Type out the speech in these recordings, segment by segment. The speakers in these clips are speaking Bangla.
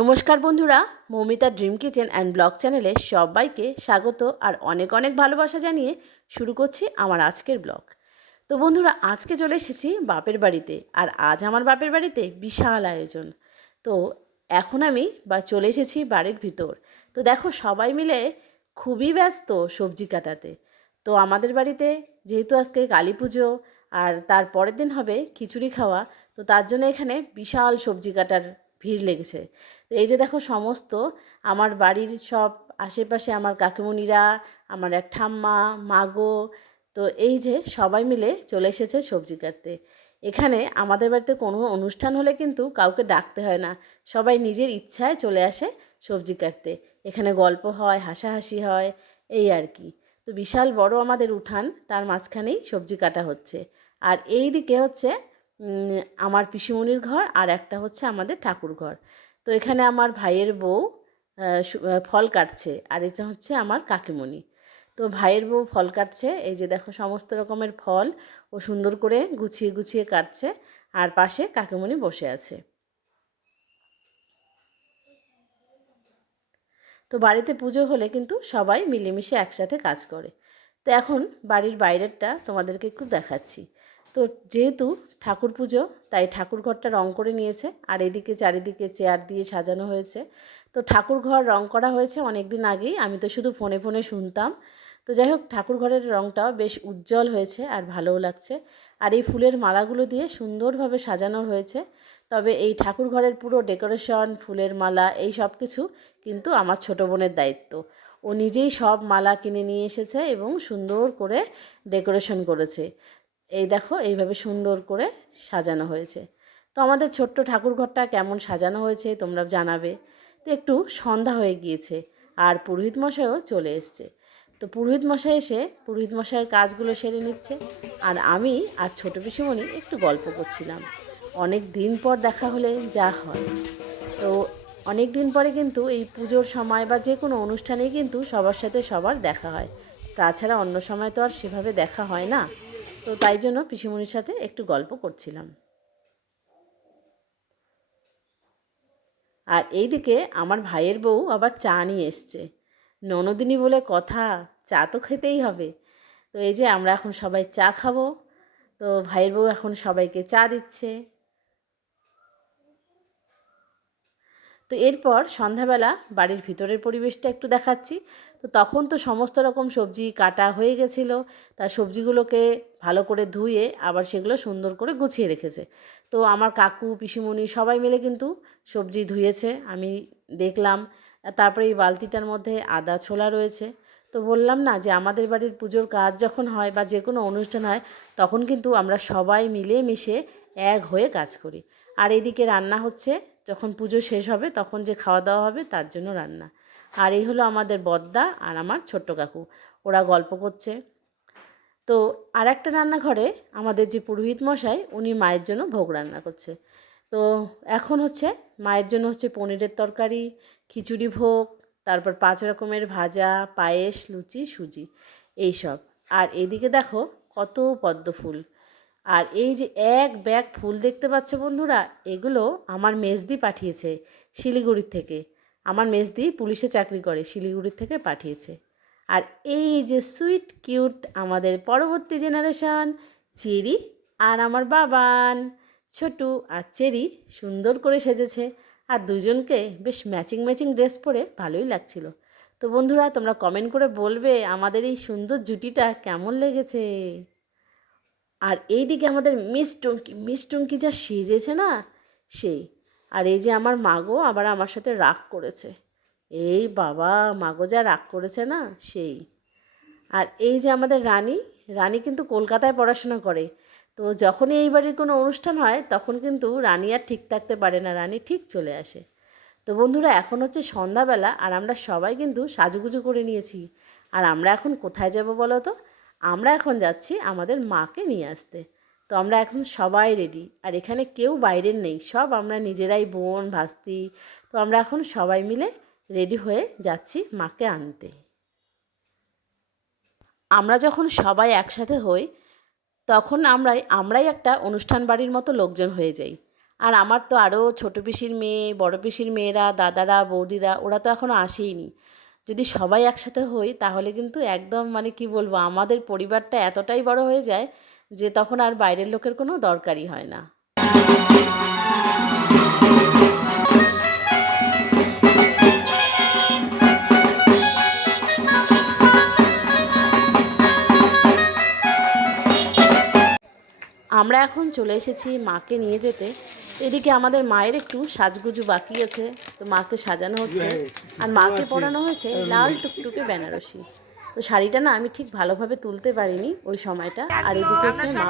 নমস্কার বন্ধুরা, Moumita dream kitchen and blog চ্যানেলে সবাইকে স্বাগত আর অনেক অনেক ভালোবাসা জানিয়ে শুরু করছি আমার আজকের ব্লগ। তো বন্ধুরা, আজকে চলে এসেছি বাপের বাড়িতে। আর আজ আমার বাপের বাড়িতে বিশাল আয়োজন। তো এখন আমি চলে এসেছি বাড়ির ভিতর। তো দেখো, সবাই মিলে খুবই ব্যস্ত সবজি কাটাতে। তো আমাদের বাড়িতে যেহেতু আজকে কালী পুজো আর তার পরের দিন হবে খিচুড়ি খাওয়া, তো তার জন্য এখানে বিশাল সবজি কাটার ভিড় লেগেছে। তো এই যে দেখো, সমস্ত আমার বাড়ির সব আশেপাশে আমার কাকিমণিরা, আমার এক ঠাম্মা, মাগো, তো এই যে সবাই মিলে চলে এসেছে সবজি কাটতে। এখানে আমাদের বাড়িতে কোনো অনুষ্ঠান হলে কিন্তু কাউকে ডাকতে হয় না, সবাই নিজের ইচ্ছায় চলে আসে সবজি কাটতে। এখানে গল্প হয়, হাসাহাসি হয়, এই আর কি। তো বিশাল বড় আমাদের উঠান, তার মাঝখানেই সবজি কাটা হচ্ছে। আর এই দিকে হচ্ছে আমার পিসিমণির ঘর, আর একটা হচ্ছে আমাদের ঠাকুর ঘর। তো এখানে আমার ভাইয়ের বউ ফল কাটছে, আর এটা হচ্ছে আমার কাকিমণি। তো ভাইয়ের বউ ফল কাটছে, এই যে দেখো সমস্ত রকমের ফল ও সুন্দর করে গুছিয়ে গুছিয়ে কাটছে, আর পাশে কাকিমণি বসে আছে। তো বাড়িতে পুজো হলে কিন্তু সবাই মিলেমিশে একসাথে কাজ করে। তো এখন বাড়ির বাইরেরটা তোমাদেরকে একটু দেখাচ্ছি। তো যেহেতু ঠাকুর পুজো, তাই ঠাকুর ঘরটা রং করে নিয়েছে, আর এদিকে চারিদিকে চেয়ার দিয়ে সাজানো হয়েছে। তো ঠাকুর ঘর রং করা হয়েছে অনেক দিন আগেই, আমি তো শুধু ফোনে ফোনে শুনতাম। তো যাই হোক, ঠাকুর ঘরের রংটাও বেশ উজ্জ্বল হয়েছে আর ভালোও লাগছে। আর এই ফুলের মালাগুলো দিয়ে সুন্দরভাবে সাজানো হয়েছে। তবে এই ঠাকুর ঘরের পুরো ডেকোরেশন, ফুলের মালা, এই সব কিছু কিন্তু আমার ছোটো বোনের দায়িত্ব। ও নিজেই সব মালা কিনে নিয়ে এসেছে এবং সুন্দর করে ডেকোরেশন করেছে। এই দেখো, এইভাবে সুন্দর করে সাজানো হয়েছে। তো আমাদের ছোট্ট ঠাকুর ঘরটা কেমন সাজানো হয়েছে তোমরা জানাবে। তো একটু সন্ধ্যা হয়ে গিয়েছে, আর পুরোহিত মশাইও চলে এসছে। তো পুরোহিত মশাই এসে পুরোহিত মশাইয়ের কাজগুলো সেরে নিচ্ছে, আর আমি আর ছোটো পিসিমণি একটু গল্প করছিলাম। অনেক দিন পর দেখা হলে যা হয়। তো অনেক দিন পরে কিন্তু এই পুজোর সময় বা যে কোনো অনুষ্ঠানেই কিন্তু সবার সাথে সবার দেখা হয়। তাছাড়া অন্য সময় তো আর সেভাবে দেখা হয় না। তো তাই জন্য পিসিমণির সাথে একটু গল্প করছিলাম। আর এইদিকে আমার ভাইয়ের বউ আবার চা নিয়ে এসছে। ননদিনী বলে কথা, চা তো খেতেই হবে। তো এই যে আমরা এখন সবাই চা খাবো। তো ভাইয়ের বউ এখন সবাইকে চা দিচ্ছে। তো এরপর সন্ধ্যাবেলা বাড়ির ভিতরের পরিবেশটা একটু দেখাচ্ছি। তো তখন তো সমস্ত রকম সবজি কাটা হয়ে গেছিলো। তার সবজিগুলোকে ভালো করে ধুয়ে আবার সেগুলো সুন্দর করে গুছিয়ে রেখেছে। তো আমার কাকু, পিসিমণি সবাই মিলে কিন্তু সবজি ধুয়েছে, আমি দেখলাম। তারপরে এই বালতিটার মধ্যে আদা ছোলা রয়েছে। তো বললাম না যে আমাদের বাড়ির পুজোর কাজ যখন হয় বা যে কোনো অনুষ্ঠান হয়, তখন কিন্তু আমরা সবাই মিলে মিশে এক হয়ে কাজ করি। আর এদিকে রান্না হচ্ছে, যখন পুজো শেষ হবে তখন যে খাওয়া দাওয়া হবে তার জন্য রান্না। আর এই হলো আমাদের বদ্দা আর আমার ছোট্ট কাকু, ওরা গল্প করছে। তো আর একটা রান্নাঘরে আমাদের যে পুরোহিত মশাই, উনি মায়ের জন্য ভোগ রান্না করছে। তো এখন হচ্ছে মায়ের জন্য হচ্ছে পনিরের তরকারি, খিচুড়ি ভোগ, তারপর 5 রকমের ভাজা, পায়েস, লুচি, সুজি, এইসব। আর এদিকে দেখো কত পদ্ম ফুল। আর এই যে এক ব্যাগ ফুল দেখতে পাচ্ছ বন্ধুরা, এগুলো আমার মেজদি পাঠিয়েছে শিলিগুড়ির থেকে। আমার মেজদি পুলিশে চাকরি করে, শিলিগুড়ির থেকে পাঠিয়েছে। আর এই যে সুইট কিউট আমাদের পরবর্তী জেনারেশন, চেরি আর আমার বাবান, ছোটু আর চেরি সুন্দর করে সেজেছে। আর দুজনকে বেশ ম্যাচিং ম্যাচিং ড্রেস পরে ভালোই লাগছিল। তো বন্ধুরা, তোমরা কমেন্ট করে বলবে আমাদের এই সুন্দর জুটিটা কেমন লেগেছে। আর এই দিকে আমাদের মিস টুঙ্কি যা সেজেছে না, সেই। আর এই যে আমার মাগো আবার আমার সাথে রাগ করেছে। এই বাবা, মাগো যা রাগ করেছে না, সেই। আর এই যে আমাদের রানী, রানী কিন্তু কলকাতায় পড়াশোনা করে। তো যখনই এই বাড়ির কোনো অনুষ্ঠান হয় তখন কিন্তু রানী আর ঠিক থাকতে পারে না, রানী ঠিক চলে আসে। তো বন্ধুরা, এখন হচ্ছে সন্ধ্যাবেলা, আর আমরা সবাই কিন্তু সাজুগুজু করে নিয়েছি। আর আমরা এখন কোথায় যাব বলো তো? আমরা এখন যাচ্ছি আমাদের মাকে নিয়ে আসতে। তো আমরা এখন সবাই রেডি, আর এখানে কেউ বাইরের নেই, সব আমরা নিজেরাই, বোন ভাস্তি। তো আমরা এখন সবাই মিলে রেডি হয়ে যাচ্ছি মাকে আনতে। আমরা যখন সবাই একসাথে হই, তখন আমরাই একটা অনুষ্ঠান বাড়ির মতো লোকজন হয়ে যাই। আর আমার তো আরও ছোটো পিসির মেয়ে, বড় পিসির মেয়েরা, দাদারা, বৌদিরা ওরা তো এখনও আসেইনি। যদি সবাই একসাথে হই তাহলে কিন্তু একদম মানে কি বলবো, আমাদের পরিবারটা এতটাই বড় হয়ে যায় যে তখন আর বাইরের লোকের কোনো দরকারই হয় না। আমরা এখন চলে এসেছি মাকে নিয়ে যেতে। এদিকে আমাদের মায়ের একটু সাজগুজু বাকি আছে, তো মাকে সাজানো হচ্ছে। আর মাকে পরানো হয়েছে লাল টুকটুকে বেনারসি। তো শাড়িটা না আমি ঠিক ভালোভাবে তুলতে পারিনি ওই সময়টা। আর এদিকে হচ্ছে মা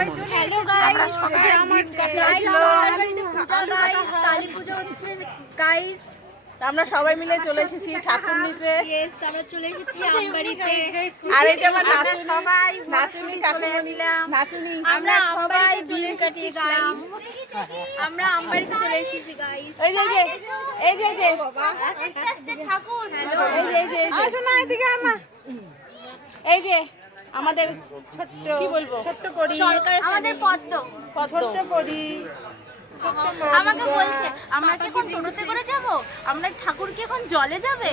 গাইস, আমরা সবাই মিলে চলে এসেছি ঠাকুর নিতে। আমরা চলে এসেছি আমবাড়িতে। আর এই যে আমার নাচুনি চলে নিলাম। আমরা সবাই চলে এসেছি গাইস। আমরা আমবাড়িতে চলে এসেছি গাইস। এই যে ঠাকুর, হ্যালো, এই যে আসো না এদিকে। এই যে আমাদের ছোট্ট, কি বলবো, ছোট্ট পরি, আমাদের পদ্ম ছোট্ট পরি আমাকে বলছে আমরা কি এখন টোটোতে করে যাব, আমরা ঠাকুর কি এখন জলে যাবে।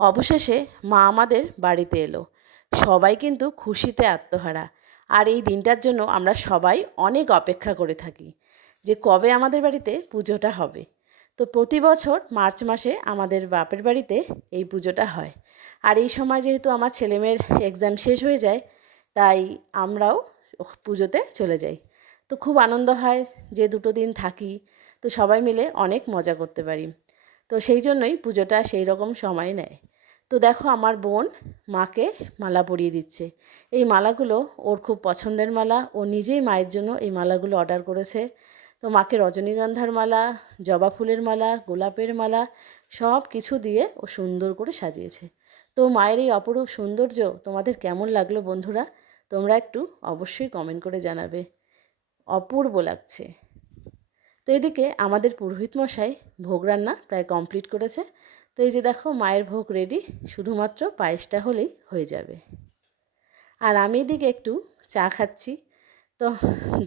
অবশেষে মা আমাদের বাড়িতে এলো। সবাই কিন্তু খুশিতে আত্মহারা। আর এই দিনটার জন্য আমরা সবাই অনেক অপেক্ষা করে থাকি যে কবে আমাদের বাড়িতে পুজোটা হবে। তো প্রতি বছর মার্চ মাসে আমাদের বাপের বাড়িতে এই পুজোটা হয়। আর এই সময় যেহেতু আমার ছেলেমেয়ের এক্সাম শেষ হয়ে যায়, তাই আমরাও পুজোতে চলে যাই। তো খুব আনন্দ হয় যে দুটো দিন থাকি, তো সবাই মিলে অনেক মজা করতে পারি। তো সেই জন্যই পুজোটা সেই রকম সময় নেয়। তো দেখো আমার বোন মাকে মালা পরিয়ে দিচ্ছে। এই মালাগুলো ওর খুব পছন্দের মালা, ও নিজেই মায়ের জন্য এই মালাগুলো অর্ডার করেছে। তো মাকে রজনীগন্ধার মালা, জবা ফুলের মালা, গোলাপের মালা সব কিছু দিয়ে ও সুন্দর করে সাজিয়েছে। তো মায়ের এই অপরূপ সৌন্দর্য তোমাদের কেমন লাগলো বন্ধুরা? তোমরা একটু অবশ্যই কমেন্ট করে জানাবে। অপূর্ব লাগছে। তো এদিকে আমাদের পুরোহিত মশাই ভোগ রান্না প্রায় কমপ্লিট করেছে। তো এই যে দেখো মায়ের ভোগ রেডি, শুধুমাত্র পায়েসটা হলেই হয়ে যাবে। আর আমি এদিকে একটু চা খাচ্ছি। তো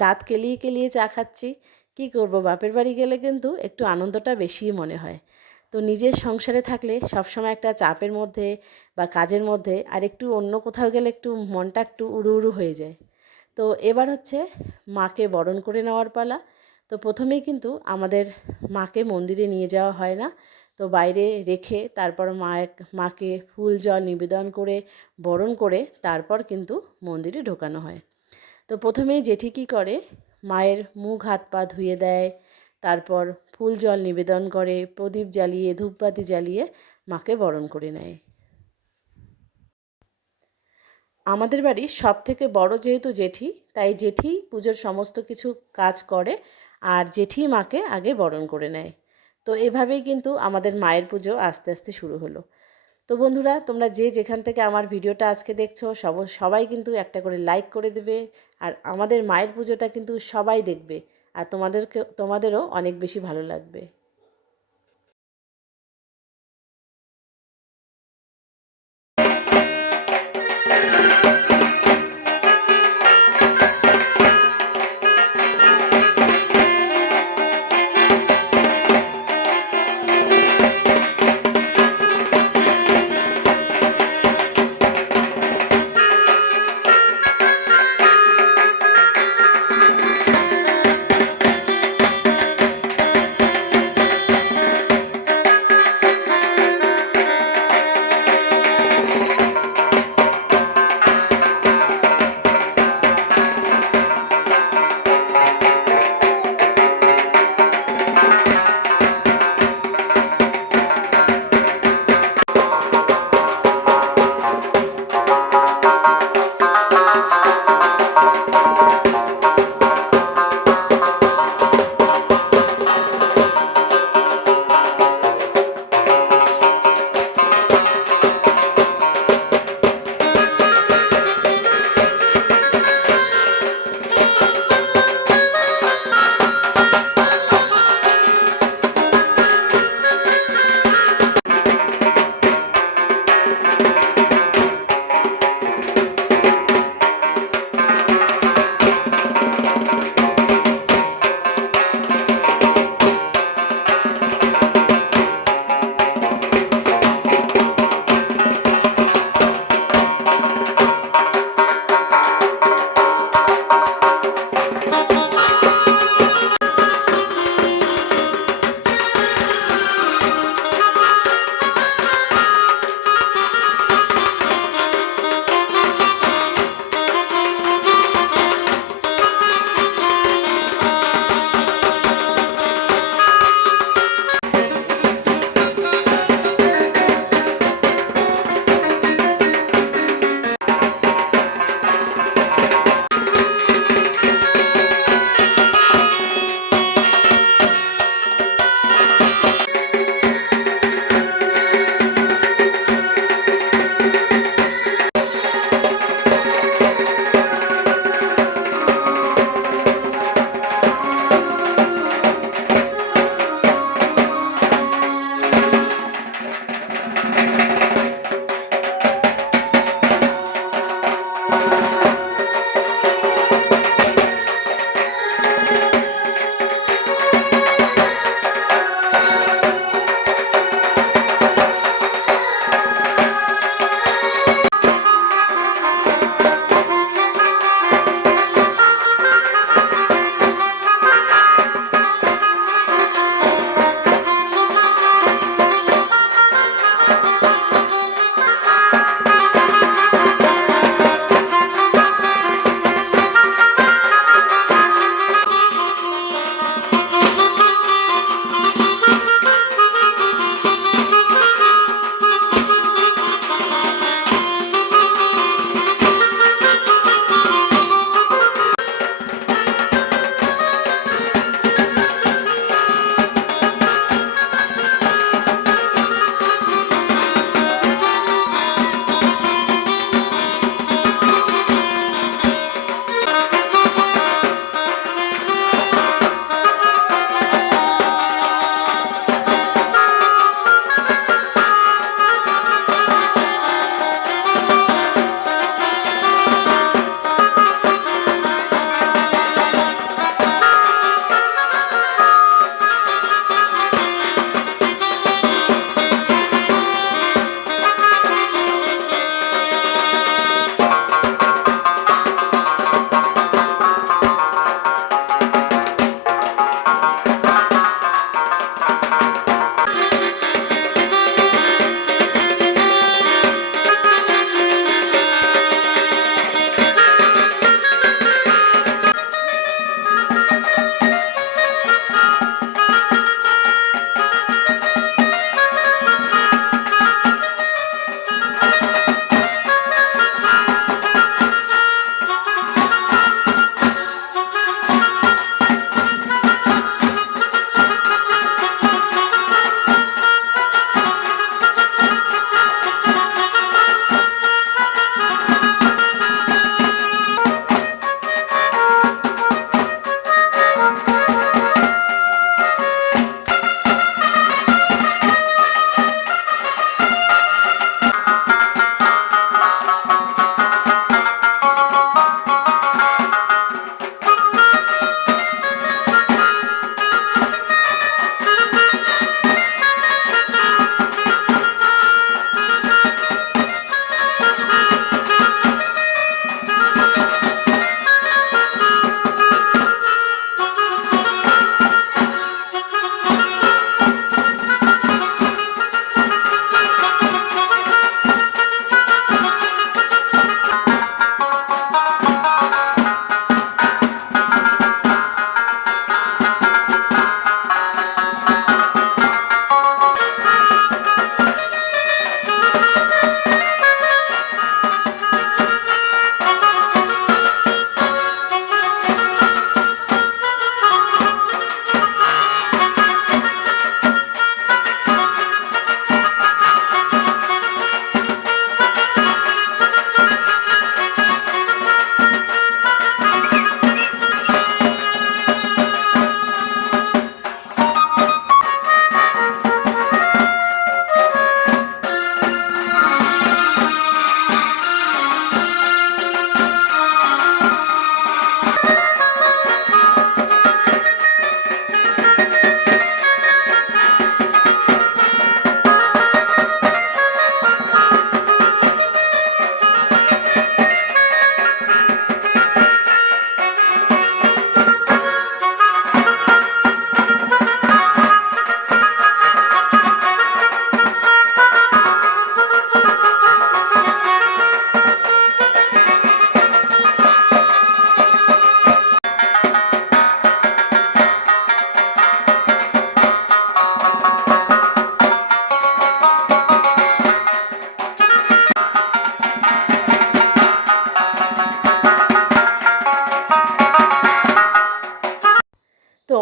দাঁত কেলিয়ে কেলিয়ে চা খাচ্ছি। কি করব, বাপের বাড়ি গেলে কিন্তু একটু আনন্দটা বেশিই মনে হয়। তো নিজের সংসারে থাকলে সবসময় একটা চাপের মধ্যে বা কাজের মধ্যে, আর একটু অন্য কোথাও গেলে একটু মনটা একটু উড়ু উড়ু হয়ে যায়। তো এবার হচ্ছে মাকে বরণ করে নেওয়ার পালা। তো প্রথমেই কিন্তু আমাদের মাকে মন্দিরে নিয়ে যাওয়া হয় না, তো বাইরে রেখে তারপর মাকে ফুল জল নিবেদন করে বরণ করে তারপর কিন্তু মন্দিরে ঢোকানো হয়। তো প্রথমেই জেঠি কী করে, মায়ের মুখ হাত পা ধুয়ে দেয়, তারপর ফুল জল নিবেদন করে, প্রদীপ জ্বালিয়ে ধূপবাতি জ্বালিয়ে মাকে বরণ করে নেয়। আমাদের বাড়ির সবথেকে বড় যেহেতু জেঠি, তাই জেঠি পুজোর সমস্ত কিছু কাজ করে আর জেঠি মাকে আগে বরণ করে নেয়। তো এভাবেই কিন্তু আমাদের মায়ের পুজো আস্তে আস্তে শুরু হলো। তো বন্ধুরা, তোমরা যে যেখান থেকে আমার ভিডিওটা আজকে দেখছো সবাই কিন্তু একটা করে লাইক করে দেবে। আর আমাদের মায়ের পুজোটা কিন্তু সবাই দেখবে, আর তোমাদেরও অনেক বেশি ভালো লাগবে।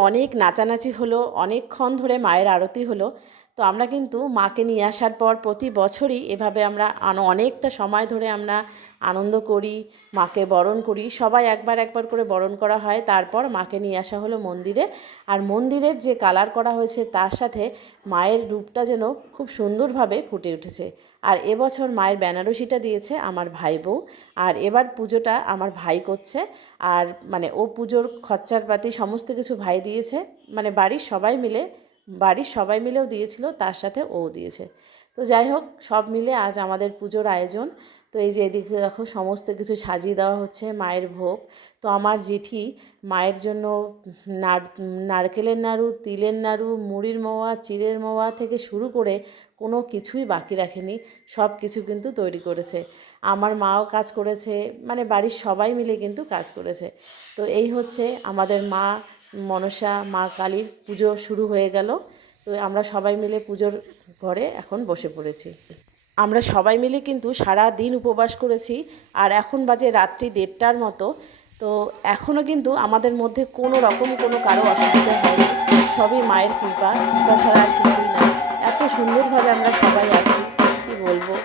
অনেক নাচানাচি হলো, অনেকক্ষণ ধরে মায়ের আরতি হলো। তো আমরা কিন্তু মাকে নিয়ে আসার পর প্রতি বছরই এভাবে আমরা অনেকটা সময় ধরে আমরা আনন্দ করি, মাকে বরণ করি। সবাই একবার একবার করে বরণ করা হয়, তারপর মাকে নিয়ে আসা হলো মন্দিরে। আর মন্দিরের যে কালার করা হয়েছে তার সাথে মায়ের রূপটা যেন খুব সুন্দরভাবে ফুটে উঠেছে। আর এবছর মায়ের বেনারসিটা দিয়েছে আমার ভাই বউ, আর এবার পুজোটা আমার ভাই করছে। আর মানে ও পুজোর খরচাপাতি সমস্ত কিছু ভাই দিয়েছে, মানে বাড়ির সবাই মিলেও দিয়েছিল, তার সাথে ও দিয়েছে। তো যাই হোক, সব মিলে আজ আমাদের পুজোর আয়োজন। তো এই যে এদিকে দেখো সমস্ত কিছু সাজিয়ে দেওয়া হচ্ছে মায়ের ভোগ। তো আমার জেঠি মায়ের জন্য নারকেলের নাড়ু, তিলের নাড়ু, মুড়ির মোয়া, চিড়ের মোয়া থেকে শুরু করে কোনো কিছুই বাকি রাখেনি, সব কিছু কিন্তু তৈরি করেছে। আমার মাও কাজ করেছে, মানে বাড়ির সবাই মিলে কিন্তু কাজ করেছে। তো এই হচ্ছে আমাদের মা মনসা, মা কালীর পুজো শুরু হয়ে গেল। তো আমরা সবাই মিলে পুজোর ঘরে এখন বসে পড়েছি। আমরা সবাই মিলে কিন্তু সারা দিন উপবাস করেছি, আর এখন বাজে রাত্রি 1:30টার মতো। তো এখনও কিন্তু আমাদের মধ্যে কোনো রকম কোনো কারো অসুবিধা হয়নি, সবই মায়ের কৃপা ছাড়া আর কিছুই না। এত সুন্দরভাবে আমরা সবাই আছি, কি বলবো।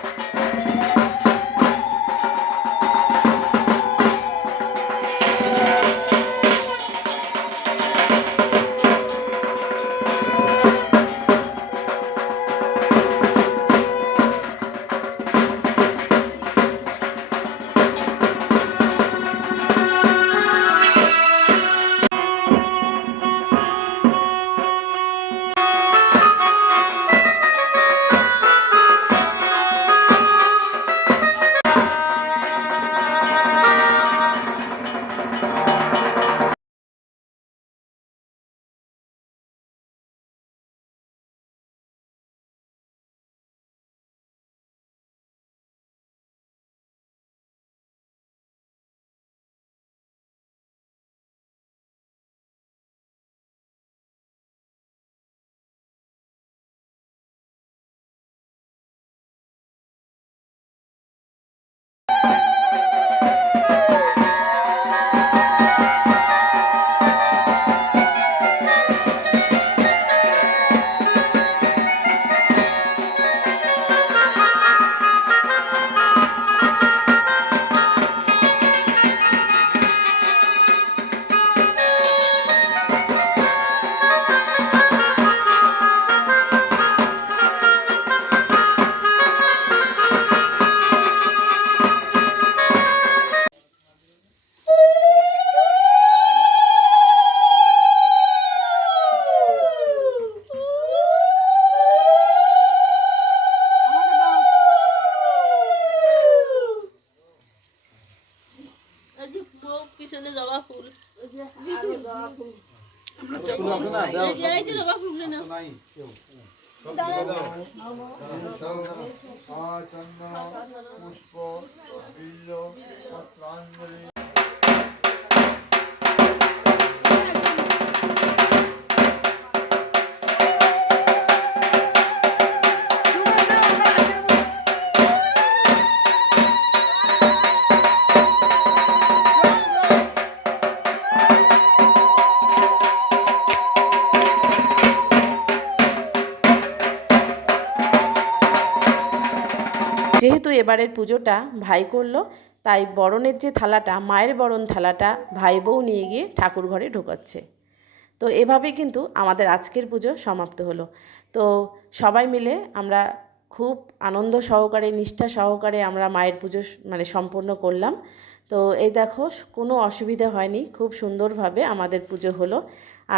যেহেতু এবারের পুজোটা ভাই করলো, তাই বরণের যে থালাটা, মায়ের বরণ থালাটা ভাই বউ নিয়ে গিয়ে ঠাকুর ঘরে ঢোকাচ্ছে। তো এভাবেই কিন্তু আমাদের আজকের পুজো সমাপ্ত হলো। তো সবাই মিলে আমরা খুব আনন্দ সহকারে, নিষ্ঠা সহকারে আমরা মায়ের পুজো মানে সম্পন্ন করলাম। তো এই দেখো, কোনো অসুবিধা হয়নি, খুব সুন্দরভাবে আমাদের পুজো হলো।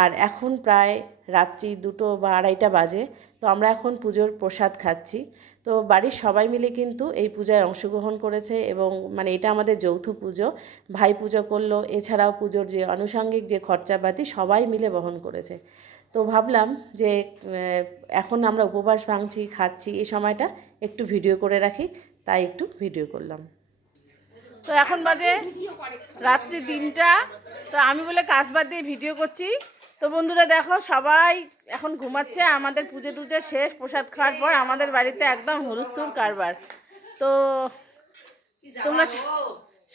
আর এখন প্রায় রাত্রি 2টো বা 2:30টা বাজে। তো আমরা এখন পুজোর প্রসাদ খাচ্ছি। তো বাড়ির সবাই মিলে কিন্তু এই পূজায় অংশগ্রহণ করেছে, এবং মানে এটা আমাদের যৌথ পুজো। ভাই পুজো করলো, এছাড়াও পুজোর যে আনুষঙ্গিক যে খরচাপাতি সবাই মিলে বহন করেছে। তো ভাবলাম যে এখন আমরা উপবাস ভাঙছি, খাচ্ছি, এই সময়টা একটু ভিডিও করে রাখি, তাই একটু ভিডিও করলাম। তো এখন বাজে রাত্রি 3টা। তো আমি বলে কাজ বাদ দিয়ে ভিডিও করছি। তো বন্ধুরা দেখো, সবাই এখন ঘুমাচ্ছে। আমাদের পুজো টুজো শেষ, প্রসাদ খাওয়ার পর আমাদের বাড়িতে একদম হুলস্থুল কারবার। তো তোমরা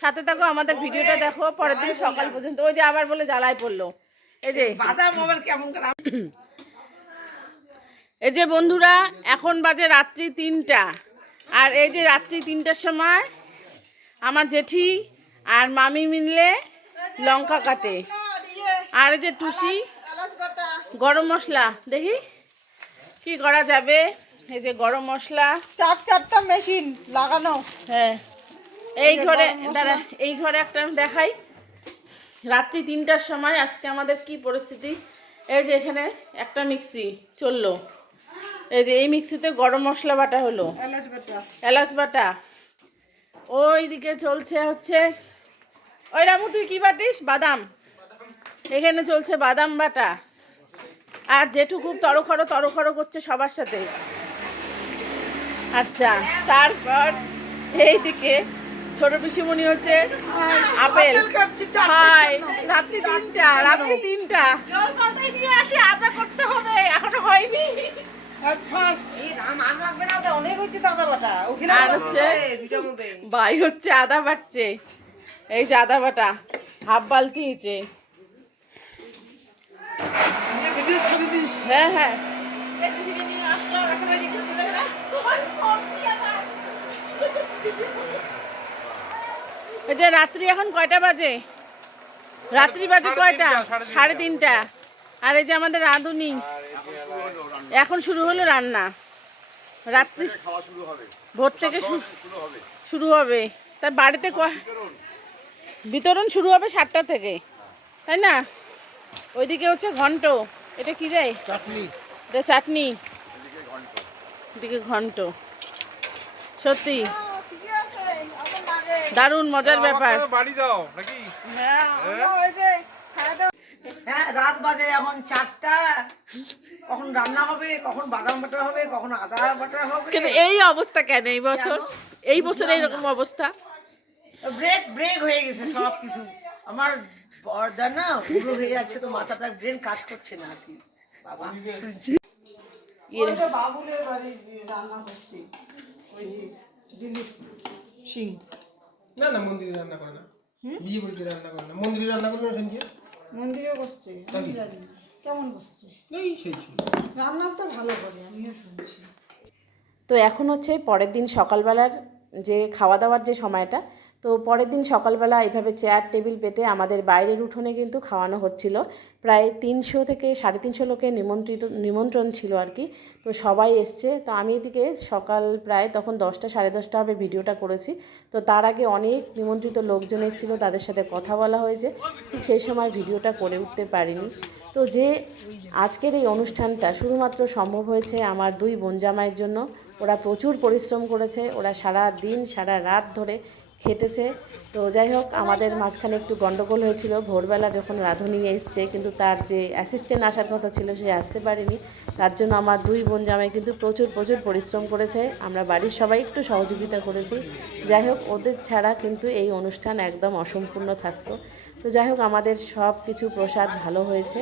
সাথে থাকো, আমাদের ভিডিওটা দেখো পরের দিন সকাল পর্যন্ত। ওই যে আবার বলে জ্বালায় পড়লো। এই যে বাদাম আবার কেমন করে এই যে বন্ধুরা, এখন বাজে রাত্রি 3টা। আর এই যে রাত্রি 3টার সময় আমার জেঠি আর মামি মিললে লঙ্কা কাটে। আর এই যে টুসি গরম মশলা, দেখি কি করা যাবে। এই যে গরম মশলা, 4টা মেশিন লাগানো। হ্যাঁ এই ঘরে দাঁড়া, এই ঘরে একটা দেখাই। রাত্রি 3টার সময় আজকে আমাদের কি পরিস্থিতি। এই যে এখানে একটা মিক্সি চললো, এই যে এই মিক্সিতে গরম মশলা বাটা হলো, এলাচ বাটা। ওইদিকে চলছে হচ্ছে, ওই রামু তুই কি বাটিস? বাদাম। এখানে চলছে বাদাম বাটা। আর জেঠু খুব তরখড়ো করছে সবার সাথে। আচ্ছা, তারপর এইদিকে ছোট পিসিমণি হচ্ছে আপেল। হাই, রাত্রি 3টা। জল পাল্টাই নিয়ে আসে, আদা করতে হবে, এখনো হয়নি। আর হচ্ছে ভাই হচ্ছে আদা বাটছে। এই যে আদা বাটা হাফ বালতি হয়েছে। হ্যাঁ হ্যাঁ, এই যে রাত্রি এখন কয়টা বাজে? রাত্রি বাজে কয়টা? 3:30। আর এই যে আমাদের রাঁধুনি, এখন শুরু হলো রান্না। রাত্রি ভোর থেকে শুরু হবে। তার বাড়িতে বিতরণ শুরু হবে 7টা থেকে, তাই না? ওইদিকে হচ্ছে ঘন্ট। এটা কি রে? চাটনি। এটা চাটনি, এদিকে ঘন্ট। সত্যি দারুণ মজার ব্যাপার। বাড়ি যাও নাকি? হ্যাঁ, রাত বাজে এখন 4টা। কখন রান্না হবে, কখন বাদাম বাটা হবে, কখন আদা বাটা হবে। কিন্তু এই অবস্থা কেন এই বছর? এই বছর এইরকম অবস্থা? ব্রেক হয়ে গেছে সব কিছু। আমার বর্দা না বুড়ো হয়ে যাচ্ছে, তো মাথাটা ব্রেন কাজ করছে না আর কি। বাবা বাবুলের বাড়ি রান্না করছি, ওই যে দিলীপ সিং। না মন্দিরে রান্না করে না, বিয়ে বাড়িতে রান্না করে না। মন্দিরে রান্না করলে শুনছি মন্দিরে বসছে, আমি জানি না কেমন বসছে। এই সেই রান্না তো ভালো করে, আমিও শুনছি। তো এখন হচ্ছে পরের দিন সকালবেলার যে খাওয়া দাওয়ার যে সময়টা। তো পরের দিন সকালবেলা এইভাবে চেয়ার টেবিল পেতে আমাদের বাইরের উঠোনে কিন্তু খাওয়ানো হচ্ছিল। প্রায় 300 থেকে 350 লোকের নিমন্ত্রণ ছিল আর কি। তো সবাই এসছে। তো আমি এদিকে সকাল প্রায় তখন 10টা 10:30 হবে ভিডিওটা করেছি। তো তার আগে অনেক নিমন্ত্রিত লোকজন এসেছিলো, তাদের সাথে কথা বলা হয়েছে। ঠিক সেই সময় ভিডিওটা করে উঠতে পারিনি। তো যে আজকের এই অনুষ্ঠানটা শুধুমাত্র সম্ভব হয়েছে আমার 2 বোন জামাইয়ের জন্য। ওরা প্রচুর পরিশ্রম করেছে, ওরা সারা দিন সারা রাত ধরে খেটেছে। তো যাই হোক, আমাদের মাঝখানে একটু গন্ডগোল হয়েছিল ভোরবেলা যখন রাঁধুনি এসছে, কিন্তু তার যে অ্যাসিস্ট্যান্ট আসার কথা ছিল সে আসতে পারেনি। তার জন্য আমার 2 বোন জামাই কিন্তু প্রচুর পরিশ্রম করেছে। আমরা বাড়ির সবাই একটু সহযোগিতা করেছি। যাই হোক, ওদের ছাড়া কিন্তু এই অনুষ্ঠান একদম অসম্পূর্ণ থাকতো। তো যাই হোক, আমাদের সব কিছু প্রসাদ ভালো হয়েছে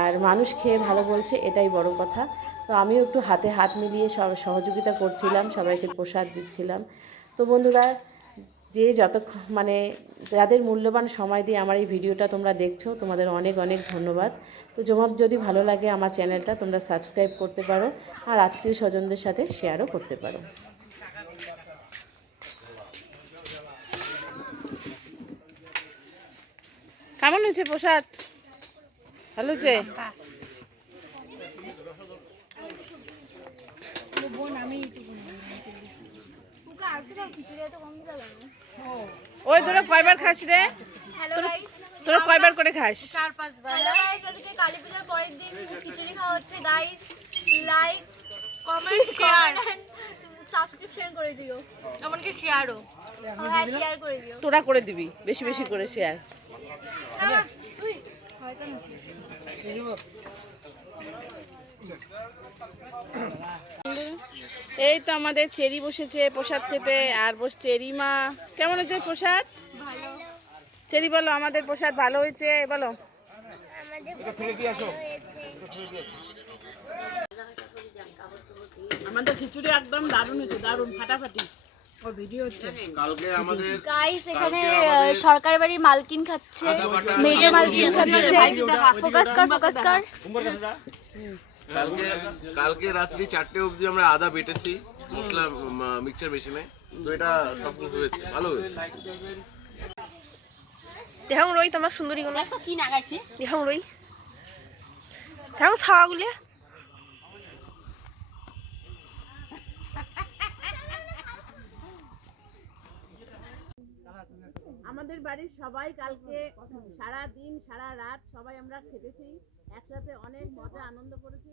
আর মানুষ খেয়ে ভালো বলছে, এটাই বড় কথা। তো আমিও একটু হাতে হাত মিলিয়ে সহযোগিতা করছিলাম, সবাইকে প্রসাদ দিচ্ছিলাম। তো বন্ধুরা, যে যাদের মূল্যবান সময় দিয়ে আমার এই ভিডিওটা তোমরা দেখছো, তোমাদের অনেক ধন্যবাদ। তো যদি ভালো লাগে আমার চ্যানেলটা তোমরা সাবস্ক্রাইব করতে পারো আর আত্মীয় স্বজনদের সাথে শেয়ারও করতে পারো। কেমন হয়েছে প্রসাদ? ভালো হয়েছে? ওই তোরা কয়বার খাস রে? তোরা কয়বার করে খাস? 4-5 বার। হ্যালো গাইস, আজকে কালী পূজার পরের দিন খিচুড়ি খাওয়া হচ্ছে guys. Like, comment, share and subscription করে দিও। এমনকি শেয়ারও। হ্যাঁ, শেয়ার করে দিও। তোরা করে দিবি বেশি করে শেয়ার। এই তো আমাদের চেরি বসেছে প্রসাদ খেতে, আর বসছে রিমা। কেমন হয়েছে প্রসাদ? ভালো। চেরি বলো আমাদের প্রসাদ ভালো হয়েছে বলো। আমাদের খিচুড়ি একদম দারুণ হয়েছে, দারুণ ফাটাফাটি। কালকে আমাদের গাইস এখানে সরকার বাড়ির মালকিন খাচ্ছে, মেজর মালকিন খাচ্ছে। ফোকাস কর, ফোকাস কর। কালকে কালকে রাত্রি 4টে অবধি আমরা আদা বেটেছি মশলা মিক্সচার মেশিনে। তো এটা সব কিছু হয়েছে, ভালো হয়েছে। দেখাম রই তোমার সুন্দরী গুলো কি নাগাইছে, দেখাম রই দেখাম ছাওয়াগুলো। আমাদের বাড়ির সবাই কালকে সারা দিন সারা রাত সবাই আমরা খেতেছি একসাথে, অনেক মজা আনন্দ করেছি।